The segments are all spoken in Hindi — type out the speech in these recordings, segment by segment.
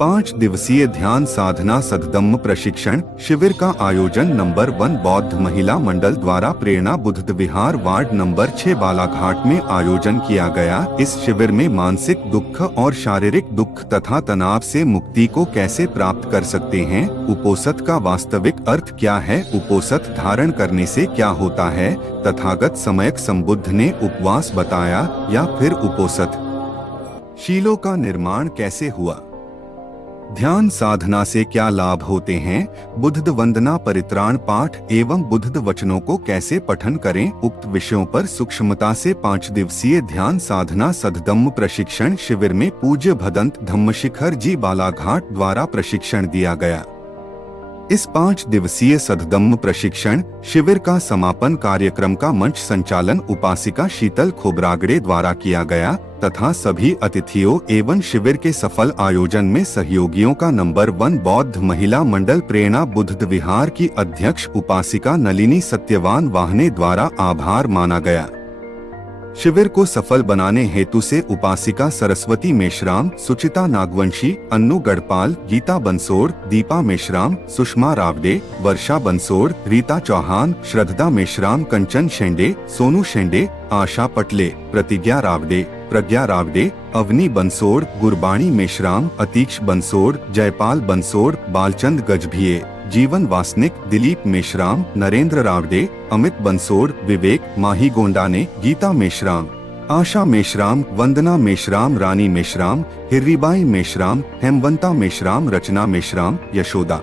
5 दिवसीय ध्यान साधना सद्धम्म प्रशिक्षण शिविर का आयोजन नंबर 1 बौद्ध महिला मंडल द्वारा प्रेरणा बुद्ध विहार वार्ड नंबर 6 बालाघाट में आयोजन किया गया। इस शिविर में मानसिक दुख और शारीरिक दुख तथा तनाव से मुक्ति को कैसे प्राप्त कर सकते हैं, उपोषण का वास्तविक अर्थ क्या है, उपोषण धारण करने से क्या होता है, तथागत समयक संबुद्ध ने उपवास बताया या फिर उपोषण शीलों का निर्माण कैसे हुआ, ध्यान साधना से क्या लाभ होते हैं, बुद्ध वंदना परित्राण पाठ एवं बुद्ध वचनों को कैसे पठन करें, उक्त विषयों पर सूक्ष्मता से 5 दिवसीय ध्यान साधना सद्धम्म प्रशिक्षण शिविर में पूज्य भदंत धम्मशिखर जी बालाघाट द्वारा प्रशिक्षण दिया गया। इस 5 दिवसीय सद्धम्म प्रशिक्षण शिविर का समापन कार्यक्रम का मंच संचालन उपासिका शीतल खोबरागड़े द्वारा किया गया तथा सभी अतिथियों एवं शिविर के सफल आयोजन में सहयोगियों का नंबर 1 बौद्ध महिला मंडल प्रेरणा बुद्ध विहार की अध्यक्ष उपासिका नलिनी सत्यवान वाहने द्वारा आभार माना गया। शिविर को सफल बनाने हेतु से उपासिका सरस्वती मेश्राम, सुचिता नागवंशी, अन्नू गढ़पाल, गीता बंसोड़, दीपा मेश्राम, सुषमा रावडे, वर्षा बंसोड़, रीता चौहान, श्रद्धा मेश्राम, कंचन शेंडे, सोनू शेंडे, आशा पटले, प्रतिज्ञा रावडे, प्रज्ञा रावडे, अवनी बंसोड़, गुरबाणी मेश्राम, अतीक्ष बंसोड़, जयपाल बंसोड़, बालचंद गजभिये, जीवन वासनिक, दिलीप मेश्राम, नरेंद्र रावडे, अमित बंसोड़, विवेक माही गोंडाने, गीता मेश्राम, आशा मेश्राम, वंदना मेश्राम, रानी मेश्राम, हिर्रीबाई मेश्राम, हेमवंता मेश्राम, रचना मेश्राम, यशोदा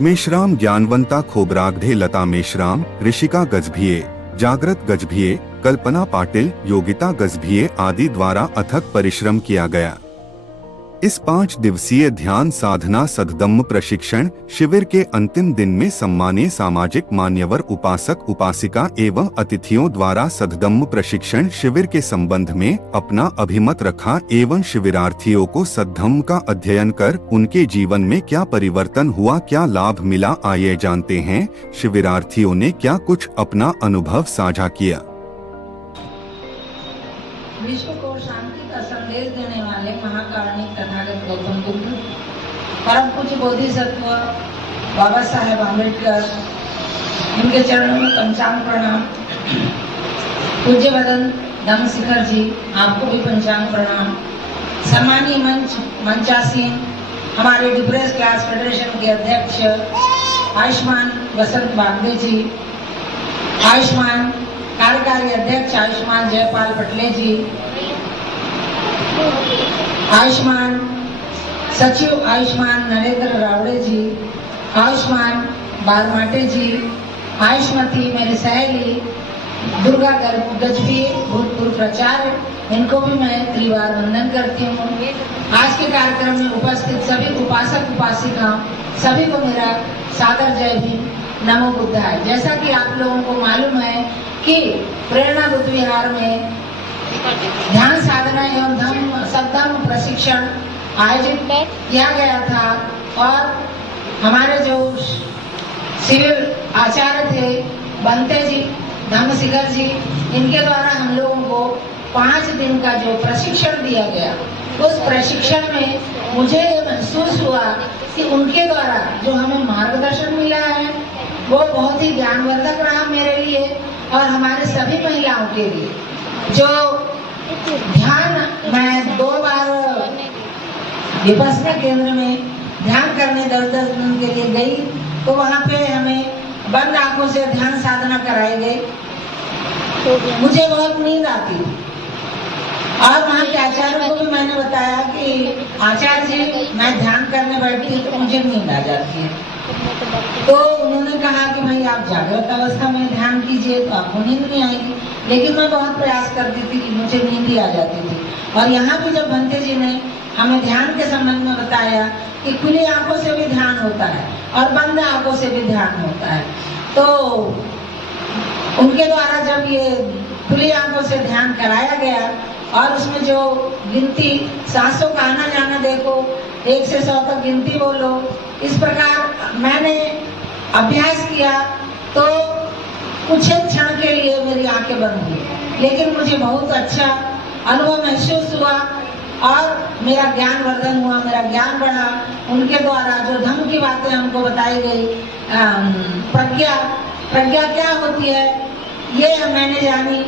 मेश्राम, ज्ञानवंता खोबरागढ़े, लता मेश्राम, ऋषिका गजभिये, जागृत गजभिये, कल्पना पाटिल, योगिता गजभिये आदि द्वारा अथक परिश्रम किया गया। इस 5 दिवसीय ध्यान साधना सद्धम्म प्रशिक्षण शिविर के अंतिम दिन में सम्मानीय सामाजिक मान्यवर उपासक उपासिका एवं अतिथियों द्वारा सद्धम्म प्रशिक्षण शिविर के संबंध में अपना अभिमत रखा एवं शिविरार्थियों को सद्धम्म का अध्ययन कर उनके जीवन में क्या परिवर्तन हुआ, क्या लाभ मिला, आइए जानते हैं शिविरार्थियों ने क्या कुछ अपना अनुभव साझा किया। विश्व को शांति का संदेश देने वाले महाकारुणिक तथागत गौतम बुद्ध, परम पूज्य बोधिसत्व बाबा साहेब अम्बेडकर, उनके चरणों में पंचांग प्रणाम। पूज्य भदंत धम्मशिखर जी, आपको भी पंचांग प्रणाम। सम्मानीय मंचासीन हमारे डिप्रेस क्लास फेडरेशन के अध्यक्ष आयुष्मान वसंत बागदे जी, आयुष्मान कार्यकारी अध्यक्ष आयुष्मान जयपाल पटले जी, आयुष्मान सचिव आयुष्मान नरेंद्र रावड़े जी, आयुष्मान बारमाटे जी, आयुष्मती मेरी सहेली दुर्गा गजभी भूतपूर्व प्राचार्य, इनको भी मैं त्रिवार वंदन करती हूँ। आज के कार्यक्रम में उपस्थित सभी उपासक उपासिका सभी को मेरा सादर जय भीम, नमो बुद्धाय। जैसा कि आप लोगों को मालूम है कि प्रेरणा बुद्ध विहार में ध्यान साधना एवं सद्धम्म प्रशिक्षण आयोजित किया गया था और हमारे जो शिविर आचार्य थे बंते जी धम्मशिखर जी, इनके द्वारा हम लोगों को 5 दिन का जो प्रशिक्षण दिया गया, उस प्रशिक्षण में मुझे महसूस हुआ कि उनके द्वारा जो हमें मार्गदर्शन मिला है वो बहुत ही ज्ञानवर्धक रहा मेरे लिए और हमारे सभी महिलाओं के लिए। जो ध्यान, मैं 2 बार विपश्यना केंद्र में ध्यान करने 10-10 दिन के लिए गई, तो वहाँ पे हमें बंद आंखों से ध्यान साधना कराई गई। मुझे बहुत नींद आती और वहाँ के आचार्य को भी मैंने बताया कि आचार्य जी मैं ध्यान करने बैठती हूँ तो मुझे नींद आ जाती है। तो उन्होंने कहा कि भाई आप जागृत अवस्था में ध्यान कीजिए तो आपको नींद नहीं आएगी, लेकिन मैं बहुत प्रयास करती थी कि मुझे नींद ही आ जाती थी। और यहाँ भी जब भंते जी ने हमें ध्यान के संबंध में बताया कि खुली आंखों से भी ध्यान होता है और बंद आंखों से भी ध्यान होता है, तो उनके द्वारा जब ये खुली आंखों से ध्यान कराया गया और उसमें जो गिनती सांसों का आना जाना देखो, 1 से 100 तक गिनती बोलो, इस प्रकार मैंने अभ्यास किया तो कुछ क्षण के लिए मेरी आंखें बंद हुई, लेकिन मुझे बहुत अच्छा अनुभव महसूस हुआ और मेरा ज्ञान वर्धन हुआ, मेरा ज्ञान बढ़ा। उनके द्वारा जो धम्म की बातें हमको बताई गई, प्रज्ञा क्या होती है ये मैंने जानी।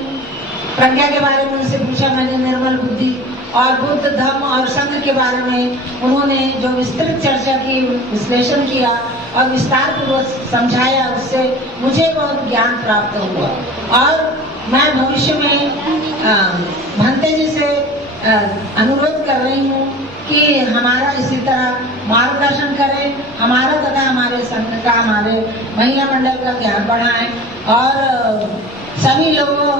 प्रज्ञा के बारे में उनसे पूछा मैंने, निर्मल बुद्धि और बुद्ध धम्म और संघ के बारे में उन्होंने जो विस्तृत चर्चा की, विश्लेषण किया और विस्तार पूर्वक समझाया, उससे मुझे बहुत ज्ञान प्राप्त हुआ। और मैं भविष्य में भंते जी से अनुरोध कर रही हूँ कि हमारा इसी तरह मार्गदर्शन करें, हमारा तथा हमारे संघ का, हमारे महिला मंडल का ज्ञान बढ़ाएं और सभी लोगों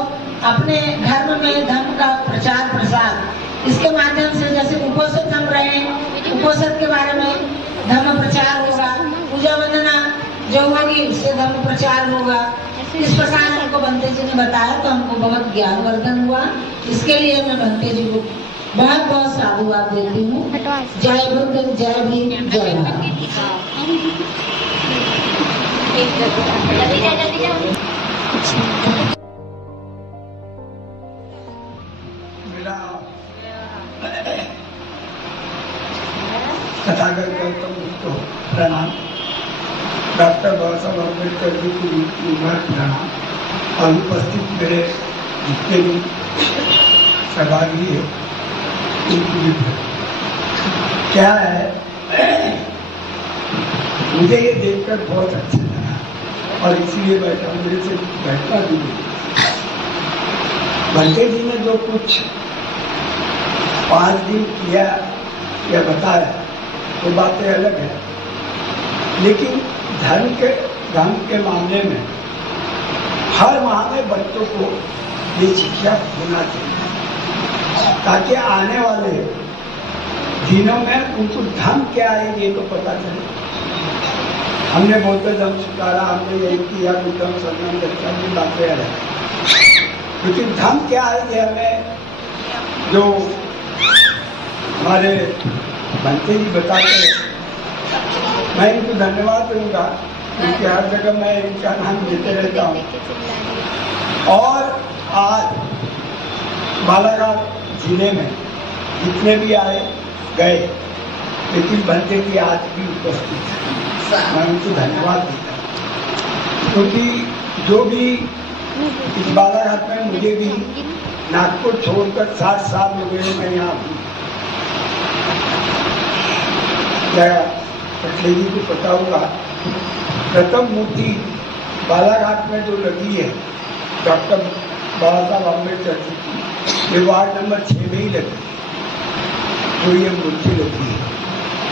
अपने धर्म में धर्म का प्रचार प्रसार इसके माध्यम से, जैसे उपोषित हम रहे, उपोषित के बारे में धर्म प्रचार होगा, पूजा वंदना जो होगी उससे धर्म प्रचार होगा। इस प्रकार हमको भंते जी ने बताया तो हमको बहुत ज्ञानवर्धन हुआ। इसके लिए मैं भंते जी को बहुत बहुत साधुवाद देती हूँ। जय बुद्ध, जय भीम, जय भारत। मेरा तथागत गौतम बुद्ध को प्रणाम, डॉक्टर बाबा साहब अम्बेडकर जी को प्रणाम और उपस्थित मेरे जितने भी सहभागी है उनको भी क्या है, मुझे ये देखकर बहुत अच्छा लगा और इसीलिए बैठा, मेरे से बैठना भी नहीं। भंते जी ने जो कुछ 5 दिन किया या बताया वो बातें अलग है, लेकिन धर्म के मामले में हर माह में बच्चों को ये शिक्षा होना चाहिए ताकि आने वाले दिनों में उनको धर्म क्या है ये तो पता चले। हमने बौद्ध धर्म स्वीकारा, हमने यही किया, बुद्धम शरणम गच्छामि की बातें अलग, लेकिन धर्म क्या है ये हमें जो हमारे भंते जी बताते हैं, मैं इनको धन्यवाद दूंगा क्योंकि हर जगह मैं इनका नाम लेते रहता हूँ। और आज बालाघाट जिले में जितने भी आए गए, लेकिन भंते जी आज भी उपस्थित है, मैं उनको धन्यवाद देता हूँ क्योंकि जो भी इस बालाघाट में मुझे भी नागपुर छोड़कर 60 साल हो गए मैं यहाँ हूँ। क्या पटले जी को पता होगा, प्रथम मूर्ति बालाघाट में जो लगी है डॉक्टर बाबा साहब अम्बेडकर जी की, ये वार्ड नंबर 6 में ही लगी जो ये मूर्ति लगी है।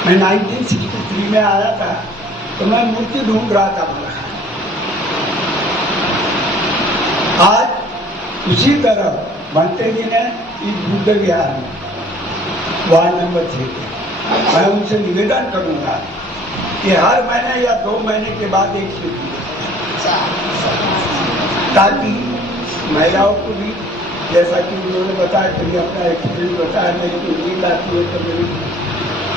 मैं 1963 में आया था तो मैं मूर्ति ढूंढ रहा था बालाघाट। आज उसी तरह भंते जी ने इस बुद्ध विहार में वार्ड नंबर 6 में, मैं उनसे निवेदन करूंगा कि हर महीने या 2 महीने के बाद एक शिविर, ताकि महिलाओं को भी, जैसा कि उन्होंने बताया, कभी अपना एक्सपीरियंस बताया, मेरी को नींद आती है तो मेरी,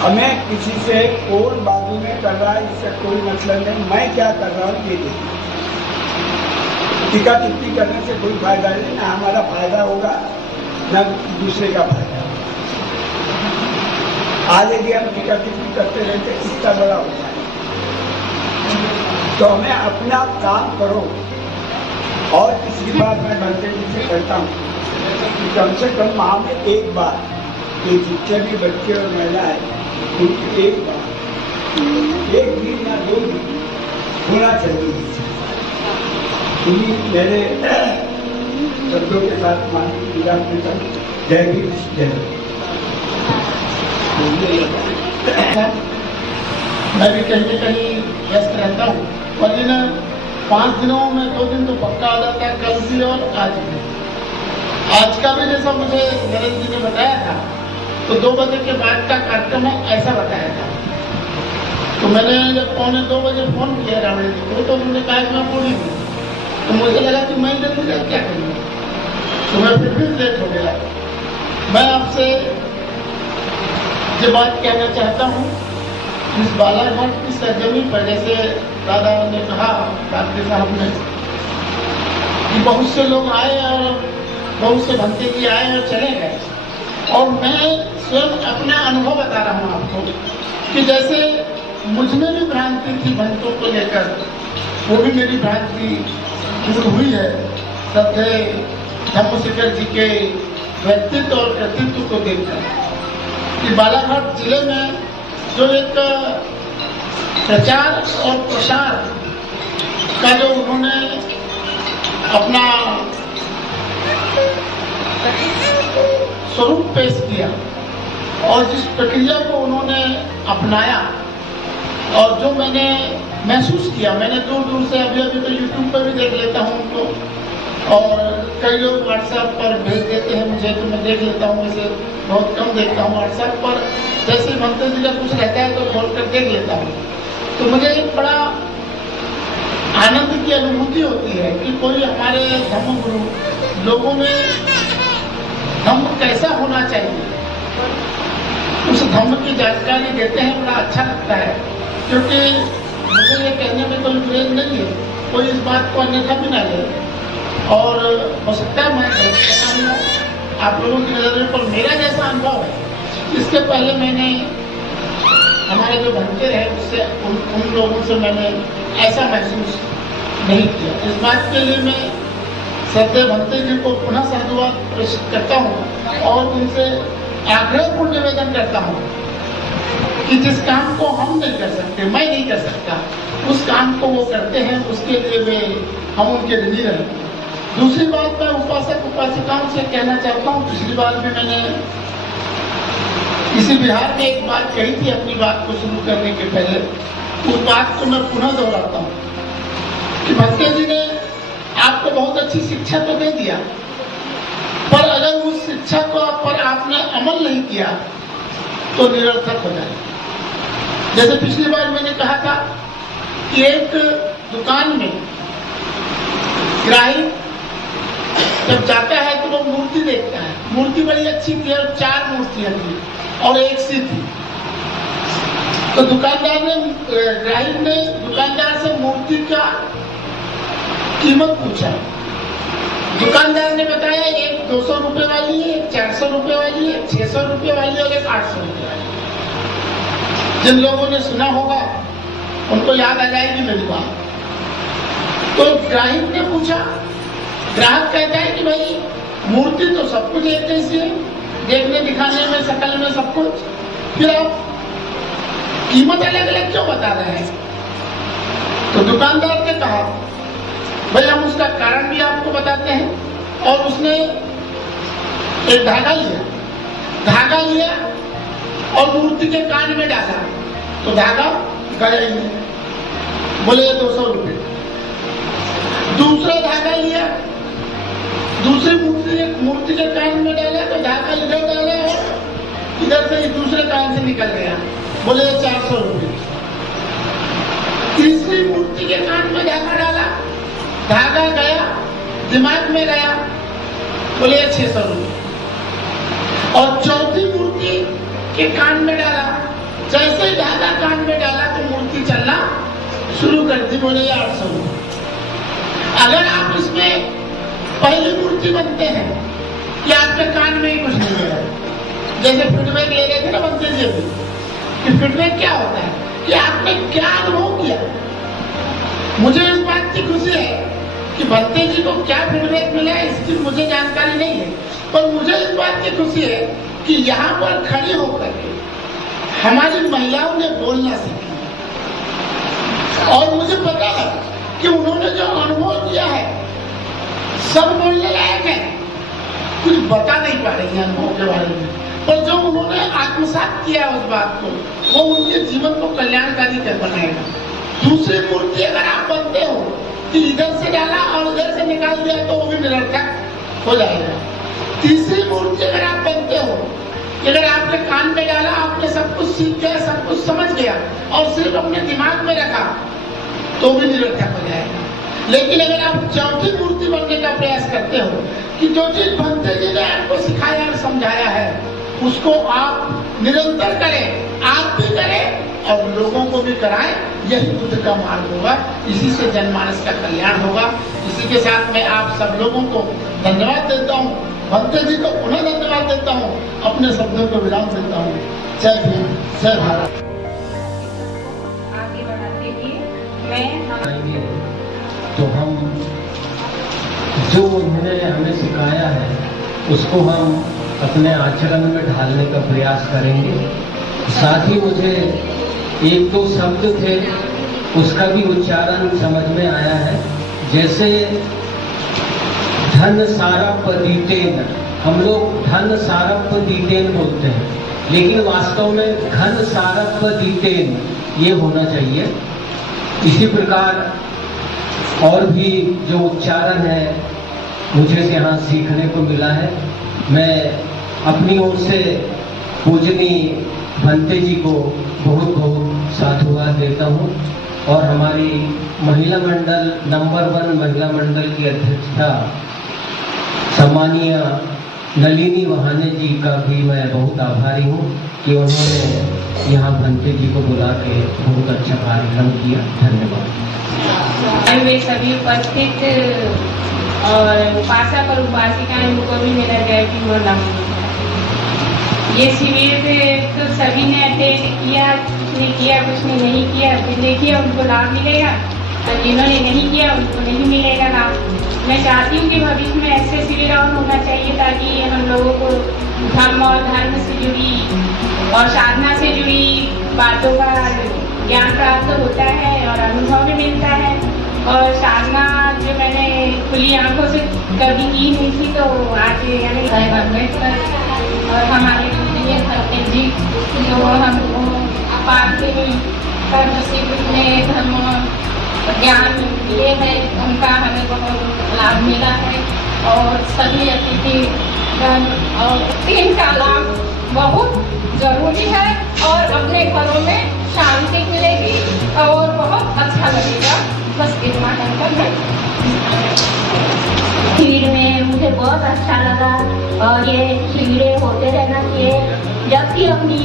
हमें किसी से कौन बाजू में कर रहा है इससे कोई मतलब नहीं, मैं क्या कर रहा हूँ ये देखिए। टीका टिप्पणी करने से कोई फायदा नहीं, ना हमारा फायदा होगा न दूसरे का फायदा। आज यदि हम टीका टिप्पणी करते रहते कितना बड़ा होता है। तो हमें अपना काम करो। और तीसरी बात मैं भंते जी से कहता हूँ कि कम से कम माह में एक बार ये जितने भी बच्चे और महिलाएं उनको एक बार, 1 दिन या 2 दिन होना चाहिए। मेरे शब्दों के साथ माननीय विराम देता हूँ। जय भीम, जय मैं भी कहीं न कहीं व्यस्त रहता हूँ और इन 5 दिनों में 2 दिन तो पक्का आ जाता है, कल भी और आज भी। आज का भी जैसा मुझे नरेंद्र जी ने बताया था तो 2 बजे के बाद का कार्यक्रम है ऐसा बताया था। तो मैंने जब 1:45 बजे फोन किया रावण जी को तो उन्होंने कहा कि मैं पूरी हूँ, तो मुझे लगा कि मैं इधर मुझे क्या करूँगा, तो मैं फिर भी लेट हो गया। मैं आपसे ये बात कहना चाहता हूँ, इस बालाघाट की सरजमी पर जैसे दादा ने कहा, डॉक्टर साहब ने, कि बहुत से लोग आए और बहुत से भंते जी आए और चले गए, और मैं स्वयं अपना अनुभव बता रहा हूँ आपको कि जैसे मुझ में भी भ्रांति थी भक्तों को लेकर, वो भी मेरी भ्रांति दूर हुई है श्रद्धेय धम्मशेखर जी के व्यक्तित्व और कृतित्व को देखकर कि बालाघाट जिले में जो एक प्रचार और प्रसार का जो उन्होंने अपना स्वरूप पेश किया और जिस प्रक्रिया को उन्होंने अपनाया और जो मैंने महसूस किया, मैंने दूर दूर से अभी तो यूट्यूब पर भी देख लेता हूँ उनको, और कई लोग व्हाट्सएप पर भेज देते हैं मुझे, तो मैं देख लेता हूँ। वैसे बहुत कम देखता हूँ व्हाट्सएप पर, जैसे भक्त जी का कुछ रहता है तो खोल कर देख लेता हूँ। तो मुझे एक बड़ा आनंद की अनुभूति होती है कि कोई हमारे धर्म गुरु लोगों में धम्म कैसा होना चाहिए उस धम्म की जानकारी देते हैं। बड़ा अच्छा लगता है, क्योंकि मुझे ये कहने में कोई विरोध नहीं है, कोई इस बात को अन्यथा भी ना ले। और हो सकता है मैं आप लोगों की नजर पर मेरा जैसा अनुभव है, इसके पहले मैंने हमारे जो भंते रहे उससे उन लोगों से मैंने ऐसा महसूस नहीं किया। इस बात के लिए मैं श्रद्धेय भंते जी को पुनः साधुवाद प्रेषित करता हूँ और उनसे आग्रहपूर्ण निवेदन करता हूँ कि जिस काम को हम नहीं कर सकते, मैं नहीं कर सकता, उस काम को वो करते हैं, उसके लिए वे हम उनके ऋणी रहे। दूसरी बात मैं उपासक उपासिकाओं से कहना चाहता हूँ, पिछली बार भी मैंने इसी बिहार में एक बात कही थी अपनी बात को शुरू करने के पहले, उस बात को मैं पुनः दोहराता हूँ कि भक्ते जी ने आपको बहुत अच्छी शिक्षा तो दे दिया, पर अगर उस शिक्षा को पर आपने अमल नहीं किया तो निरर्थक हो जाए। जैसे पिछली बार मैंने कहा था कि एक दुकान में ग्राहक जब जाता है तो वो मूर्ति देखता है, मूर्ति बड़ी अच्छी थी और 4 मूर्तियां थी और एक सी थी। तो ग्राहक ने दुकानदार से मूर्ति का कीमत पूछा। दुकानदार ने बताया एक 200 रुपए वाली है, एक 400 रुपए वाली है, 600 रुपए वाली है और एक 800 रुपए वाली है। जिन लोगों ने सुना होगा उनको याद आ जाएगी मेरी बात। तो ग्राहक ने पूछा, ग्राहक कहता है कि भाई मूर्ति तो सब कुछ एक जैसी है, देखने दिखाने में शकल में सब कुछ, फिर आप कीमत अलग अलग क्यों बता रहे हैं? तो दुकानदार ने कहा भाई हम उसका कारण भी आपको बताते हैं। और उसने एक धागा लिया और मूर्ति के कान में डाला तो धागा गया ही नहीं, बोले 200 रुपए। दूसरा धागा लिया, दूसरी मूर्ति के कान में डाला तो धागा इधर डाला और इधर से दूसरे कान से निकल गया, बोले 400 रुपए। तीसरी मूर्ति के कान में धागा डाला, धागा गया दिमाग में गया, बोले 600 रुपए। और चौथी मूर्ति के कान में डाला, जैसे ही धागा कान में डाला तो मूर्ति चलना शुरू कर दी, बोले 800 रुपए। अगर आप इसमें पहली मूर्ति बनते हैं कि आपके कान में ही कुछ नहीं गया, जैसे फीडबैक ले रहे थे ना बनते जी कि फीडबैक क्या होता है कि आपने क्या अनुभव किया। मुझे इस बात की खुशी है कि भंते जी को क्या फीडबैक मिला है इसकी मुझे जानकारी नहीं है, पर मुझे इस बात की खुशी है कि यहाँ पर खड़ी होकर के हमारी महिलाओं ने बोलना सीखी और मुझे पता है कि उन्होंने जो अनुभव किया है सब बोलने लायक है, कुछ बता नहीं पा रही है अनुभव के बारे में, पर जो उन्होंने आत्मसात किया उस बात को वो उनके जीवन को कल्याणकारी कर बनाएगा। दूसरी मूर्ति अगर आप बनते हो कि इधर से डाला और उधर से निकाल दिया तो वो भी निरर्थक हो जाएगा। तीसरी मूर्ति अगर आप बनते हो कि अगर आपने कान में डाला, आपने सब कुछ सीख गया, सब कुछ समझ गया और सिर्फ अपने दिमाग में रखा तो भी निरर्थक हो जाएगा। लेकिन अगर आप चौथी मूर्ति बनने का प्रयास करते हो कि जो चीज भंते जी ने आपको सिखाया और समझाया है उसको आप निरंतर करें, आप भी करें और लोगों को भी कराएं, यही बुद्ध का मार्ग होगा, इसी से जनमानस का कल्याण होगा। इसी के साथ मैं आप सब लोगों को धन्यवाद देता हूँ भंते जी को उन्हें धन्यवाद देता हूँ, अपने शब्दों को विराम देता हूँ। जय भीम, जय भारत। आगे बढ़ाते हुए मैं आएंगे तो हम जो उन्होंने हमें सिखाया है उसको हम अपने आचरण में ढालने का प्रयास करेंगे। साथ ही मुझे एक दो शब्द थे उसका भी उच्चारण समझ में आया है, जैसे धन सारप दीतेन, हम लोग धन सारप दीतेन बोलते हैं, लेकिन वास्तव में घन सारप दीतेन ये होना चाहिए। इसी प्रकार और भी जो उच्चारण है मुझे यहाँ सीखने को मिला है। मैं अपनी ओर से पूजनीय भंते जी को बहुत बहुत साधुवाद देता हूँ और हमारी महिला मंडल नंबर 1 महिला मंडल की अध्यक्षता सम्मानीय नलिनी वहाने जी का भी मैं बहुत आभारी हूँ कि उन्होंने यहाँ भंते जी को बुला के बहुत अच्छा कार्यक्रम किया। धन्यवाद। वे सभी उपस्थित और उपासक और उपासिकाएं उनको भी मेरा जय भीम और नमो। ये शिविर तो सभी ने अटेंड किया, कुछ ने किया कुछ ने नहीं किया, जिन्होंने किया उनको लाभ मिलेगा और जिन्होंने नहीं किया उनको नहीं मिलेगा लाभ। मैं चाहती हूँ कि भविष्य में ऐसे शिविर और होना चाहिए ताकि हम लोगों को धर्म और धर्म से जुड़ी और साधना से जुड़ी बातों का ज्ञान प्राप्त होता है और अनुभव भी मिलता है। और साधना जो मैंने खुली आंखों से कभी की नहीं थी, तो आज साहिब अम्बेडकर और हमारे पूजनीय भंते जी जो हमको पार्टी कर्म से ने धर्म ज्ञान दिए हैं, उनका हमें बहुत लाभ मिला है। और सभी अतिथिगण और इनका लाभ बहुत जरूरी है और अपने घरों में शांति मिलेगी और बहुत अच्छा लगेगा। बस इतना कहकर मैं शिविर में मुझे बहुत अच्छा लगा और ये शिविरें होते रहना चाहिए। जबकि अपनी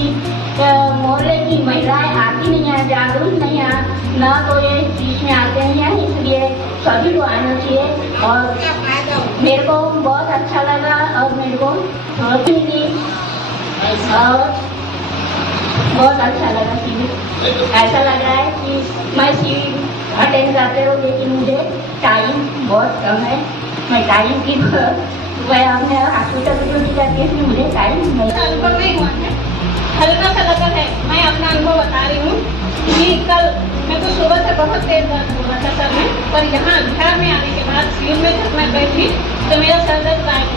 मोहल्ले की महिलाएं आती नहीं है, जागरूक नहीं है, ना तो ये बीच में आते हैं, इसलिए सभी को आना चाहिए। और मेरे को बहुत अच्छा लगा और मेरे को मिली और बहुत अच्छा लगा शिविर। ऐसा लग रहा है कि मैं शिविर अटेंड करते रहो, लेकिन मुझे टाइम बहुत कम है। मैं टाइम की मैं अपने हॉस्पिटल में ड्यूटी करती हूँ, मुझे टाइम नहीं। अनुभव नहीं हुआ है, हल्का सा लगा है। मैं अपना अनुभव बता रही हूँ कि कल मैं तो सुबह से बहुत तेज दर्द हो रहा था सर में, पर यहाँ अध्याय में आने के बाद शिविर में जब मैं बैठी तो मेरा सर दर्द गायब।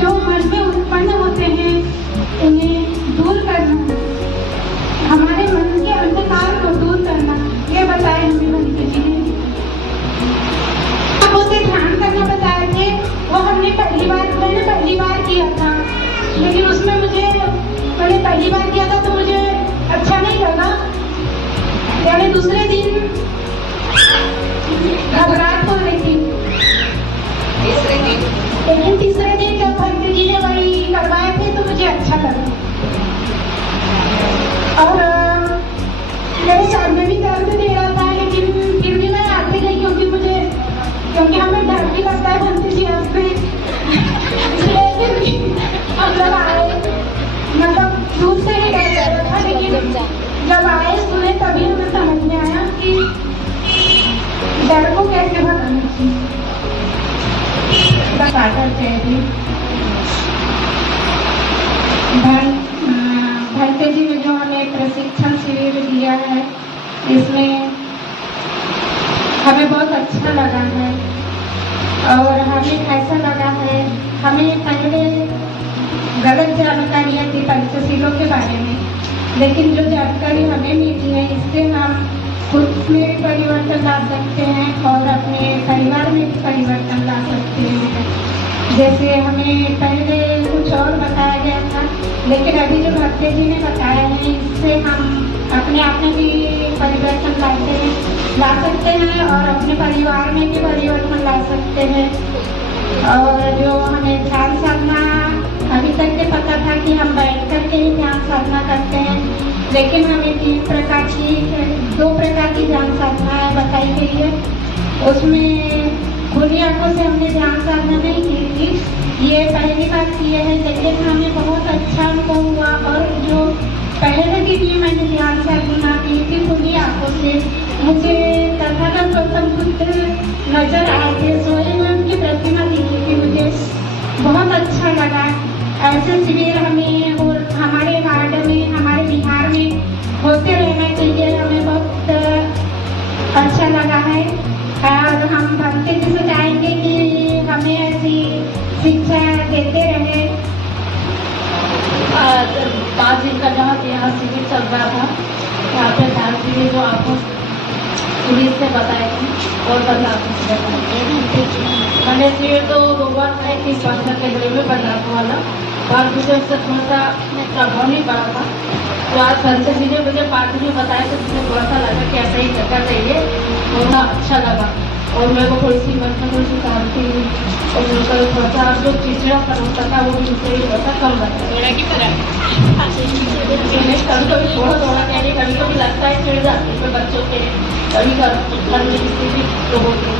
जो मन में उत्पन्न होते हैं उन्हें दूर करना, हमारे मन के अंधकार को दूर करना, ये बताया हमें भंते जी ने। उसे ध्यान करना बताए थे, वो मैंने पहली बार किया था, लेकिन उसमें मैंने पहली बार किया था तो मुझे अच्छा नहीं लगा। यानी दूसरे दिन घबराहट हो रही थी, लेकिन तीसरे दिन जब भंते जी ने वही करवाए थे तो मुझे अच्छा लगा। और मेरे सर में भी दर्द दे रहा था, लेकिन फिर भी मैं आगे गई क्योंकि हमें डर भी लगता है भंते जी आपसे, इसलिए फिर भी हम लोग आए। मतलब दूर से ही डर लग रहा था, लेकिन जब आए सुने तभी हमें समझ में आया कि डर को कैसे भगाना चाहिए। भंते जी ने जो हमें प्रशिक्षण शिविर दिया है, इसमें हमें बहुत अच्छा लगा है। और हमें ऐसा लगा है, हमें पहले गलत जानकारियाँ थी पंचशीलों के बारे में, लेकिन जो जानकारी हमें मिली है इससे हम खुद में भी परिवर्तन ला सकते हैं और अपने परिवार में भी परिवर्तन ला सकते हैं। जैसे हमें पहले कुछ और बताया गया था, लेकिन अभी जो भंते जी ने बताया है इससे हम अपने आप में भी परिवर्तन ला सकते हैं और अपने परिवार में भी परिवर्तन ला सकते हैं। और जो हमें ध्यान साधना अभी तक के पता था कि हम बैठ करके ही ध्यान साधना करते हैं, लेकिन हमें 2 प्रकार की ध्यान साधना बताई गई है। उसमें खुली आंखों से हमने ध्यान साधना नहीं की थी, ये पहली बार किए हैं, लेकिन हमें बहुत अच्छा अनुभव हुआ। और जो पहले के लिए मैंने ध्यान साधना की थी खुली आंखों से, मुझे तथागत गौतम बुद्ध नजर आए थे, सोए में उनकी प्रतिमा दिखी थी, मुझे बहुत अच्छा लगा। ऐसे शिविर हमें और हमारे वार्ड में, हमारे बिहार में होते रहना चाहिए, हमें बहुत अच्छा लगा है। और हम भक्ति जी से चाहेंगे कि हमें ऐसी शिक्षा देते रहे। 5 दिन का जहाँ यहाँ शिविर चल रहा था, यहाँ पे ध्यान शिविर जो आपको पुलिस से बताए थे और मैंने शिविर तो 2 बार था, 21 वर्ष के लिए में बदलाव वाला, और मुझे उससे थोड़ा सा प्रभाव नहीं पड़ा था। तो आज संत जी ने मुझे 5 दिन बताया तो मुझे थोड़ा सा लगा कि ऐसा ही करना चाहिए, थोड़ा अच्छा लगा। और मेरे को थोड़ी सी मन में थोड़ी सी शांति हुई और मेरे को थोड़ा सा जो चिड़चिड़ापन होता था वो भी मुझसे थोड़ा सा कम लगा। कभी कभी थोड़ा कहने, कभी कभी लगता है चिड़ जाती है बच्चों के, कभी कभी किसी भी लोगों के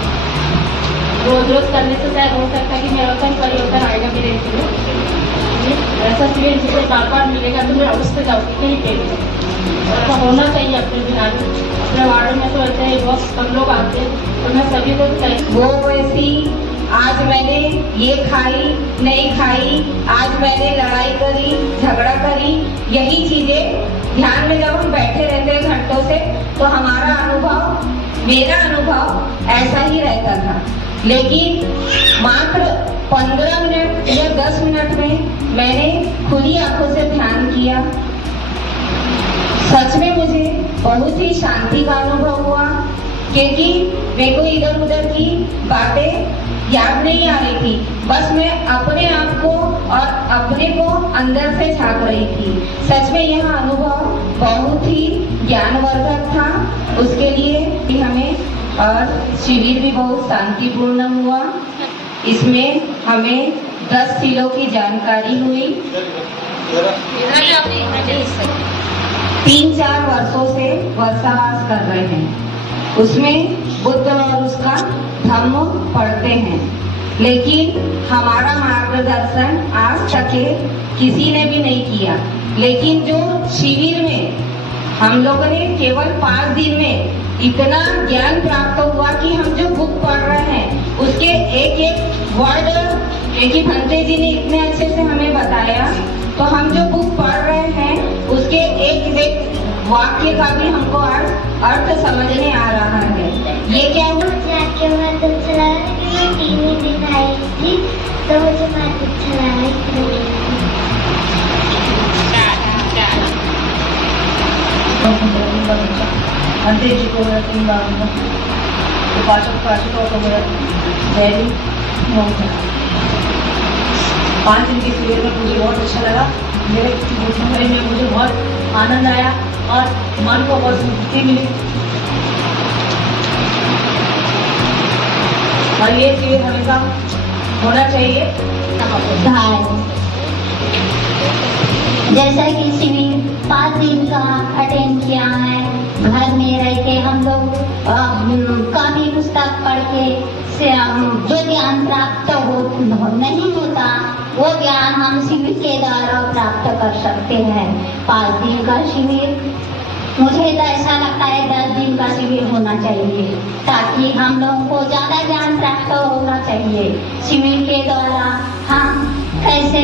रोज रोज करने से शायद हो सकता है कि मेरा कहीं परिवर्तन आएगा मेरे लिए। ऐसा शिविर जिसे बार मिलेगा तो मैं अवश्य जाऊँगी, कहीं पे ऐसा होना चाहिए अपने बिहार में। अपने वार्ड में तो ऐसे बहुत कम लोग आते हैं, तो मैं सभी को चाहिए वो वैसी आज मैंने ये खाई नहीं खाई, आज मैंने लड़ाई करी झगड़ा करी, यही चीजें ध्यान में जब हम बैठे रहते हैं घंटों से तो हमारा अनुभव, मेरा अनुभव ऐसा ही रहता था। लेकिन मात्र 15 मिनट या 10 मिनट में मैंने खुली आंखों से ध्यान किया, सच में मुझे बहुत ही शांति का अनुभव हुआ, क्योंकि मेरे को इधर उधर की बातें याद नहीं आ रही थी, बस मैं अपने आप को और अपने को अंदर से झांक रही थी। सच में यह अनुभव बहुत ही ज्ञानवर्धक था, उसके लिए भी हमें, और शिविर भी बहुत शांतिपूर्ण हुआ। इसमें हमें 10 सीलों की जानकारी हुई। 3-4 वर्षों से वर्षावास कर रहे हैं, उसमें बुद्ध और उसका धम्म पढ़ते हैं, लेकिन हमारा मार्गदर्शन आज तक किसी ने भी नहीं किया। लेकिन जो शिविर में हम लोगों ने केवल 5 दिन में इतना ज्ञान प्राप्त हुआ कि हम जो बुक पढ़ रहे हैं उसके एक एक वर्ड, क्योंकि भंते जी ने इतने अच्छे से हमें बताया, तो हम जो बुक पढ़ रहे हैं उसके एक एक वाक्य का भी हमको अर्थ समझ में आ रहा है। ये क्या है? मुझे आपके बहुत अच्छा लगा कि ये टीवी दिखाई थी, तो मुझे बहुत अच्छा लगा। भंते जी को मेरा 3 बार तो पाचकों को मेरा जैनी बहुत है। 5 दिन की शिविर में मुझे बहुत अच्छा लगा, मेरे घुटने में मुझे बहुत आनंद आया और मन को बहुत मुक्ति मिली। और ये शिविर हमेशा होना चाहिए। जैसा कि शिविर 5 दिन का अटेंड किया है, घर में रह के हम लोग काफी पुस्तक पढ़ के से जो ज्ञान प्राप्त नहीं होता वो ज्ञान हम शिविर के द्वारा प्राप्त कर सकते हैं। 5 दिन का शिविर, मुझे तो ऐसा लगता है 10 दिन का शिविर होना चाहिए, ताकि हम लोगों को ज़्यादा ज्ञान प्राप्त होना चाहिए। शिविर के द्वारा हम कैसे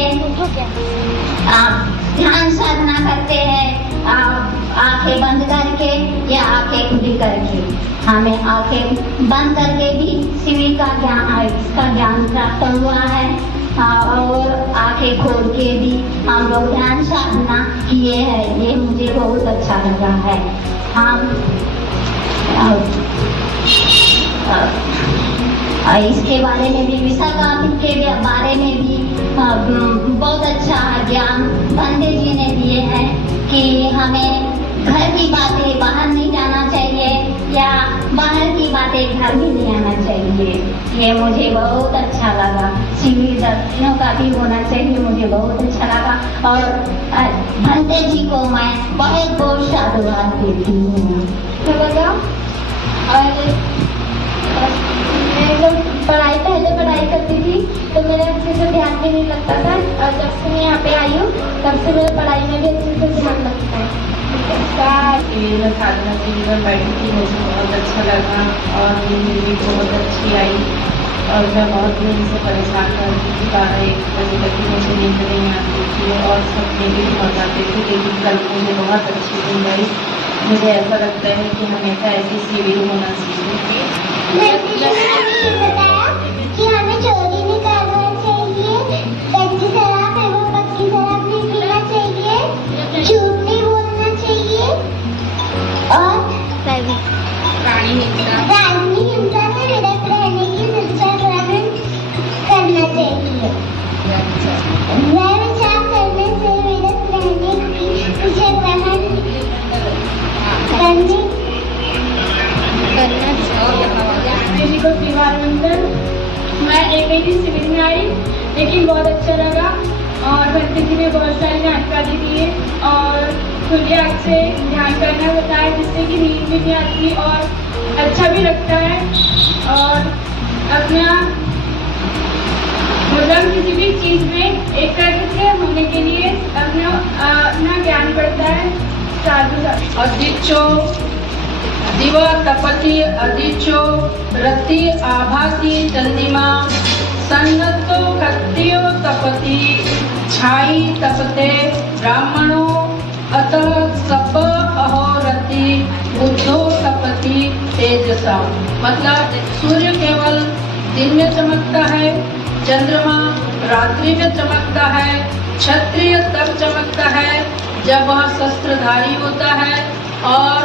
ध्यान साधना करते हैं, आंखें बंद करके या आंखें खुली करके, हमें आंखें बंद करके भी शिविर का ज्ञान, इसका ज्ञान प्राप्त हुआ है, और आंखें खोल के भी हम लोग ध्यान साधना किए हैं। ये मुझे बहुत अच्छा लगा है। हम इसके बारे में भी, विशाखा के बारे में भी बहुत अच्छा ज्ञान पंडित जी ने दिए हैं कि हमें घर की बातें बाहर नहीं जाना चाहिए या बाहर की बातें घर में नहीं आना चाहिए। ये मुझे बहुत अच्छा लगा। शिविर 10 दिनों का भी होना चाहिए, मुझे बहुत अच्छा लगा। और भंते जी को मैं बहुत बहुत साधुवाद देती हूँ। पहले पढ़ाई करती थी तो मेरा अच्छे से ध्यान भी नहीं लगता था, और जब से मैं यहाँ पे आई हूँ तब से मेरे पढ़ाई में भी अच्छे से ध्यान लगता है। मैं साधना शिविर में बैठी थी, मुझे बहुत अच्छा लगा और नींद भी बहुत अच्छी आई और मैं बहुत दिन से परेशान रहती थी, 12-1 बजे तक भी मुझे नींद नहीं आती थी और सपने भी बहुत आते थे, लेकिन कल मुझे बहुत अच्छी नींद आई। मुझे ऐसा लगता है कि हमेशा ऐसी शिविर होना चाहिए। बताया कि हमें चोरी नहीं करना चाहिए, कच्ची शराब है वो पक्की शराब नहीं पीना चाहिए, झूठ नहीं बोलना चाहिए और प्राणी हिंसा से विरत रहने की शिक्षा ग्रहण करना चाहिए। व्यभिचार करने से विरत रहने की शिक्षा ग्रहण जी को त्योहार मंडल मैं एक ही शिविर में आई, लेकिन बहुत अच्छा लगा और भक्ति जी ने बहुत सारी जानकारी दी है और खुली आँख से ध्यान करना बताया, जिससे कि नींद भी नहीं आती और अच्छा भी लगता है और अपना मतलब किसी भी चीज़ में एकाग्र होने के लिए अपना ज्ञान बढ़ता है। साधु अदिचो दिव तपति अदिचो रति आभाति चंद्रिमा सन्नतो कत्यो तपति छाई तपते ब्राह्मणो अतः सब अहोरति बुद्धो तपति तेजसा। मतलब सूर्य केवल दिन में चमकता है, चंद्रमा रात्रि में चमकता है, क्षत्रिय तब चमकता है जब वह शस्त्रधारी होता है और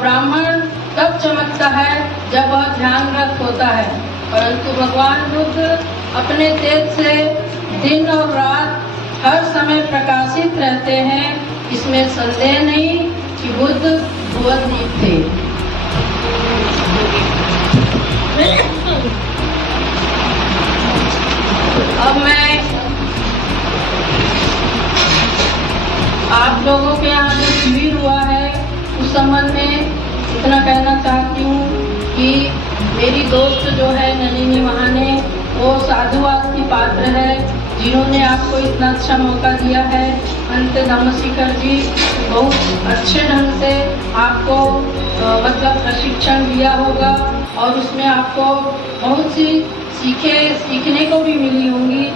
ब्राह्मण तब चमकता है जब वह ध्यानरत होता है। परंतु भगवान बुद्ध अपने तेज से दिन और रात हर समय प्रकाशित रहते हैं, इसमें संदेह नहीं कि बुद्ध भुवनदीप थे। अब मैं आप लोगों के यहाँ जो शिविर हुआ है उस संबंध में इतना कहना चाहती हूँ कि मेरी दोस्त जो है नलिनी महाने, वो साधुवाद की पात्र है, जिन्होंने आपको इतना अच्छा मौका दिया है। अंत धम्मशिखर जी बहुत अच्छे ढंग से आपको मतलब प्रशिक्षण दिया होगा और उसमें आपको बहुत सी सीखने को भी मिली होंगी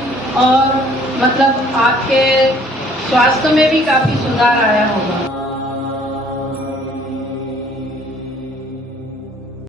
और मतलब आपके स्वास्थ्य में भी काफ़ी सुधार आया होगा।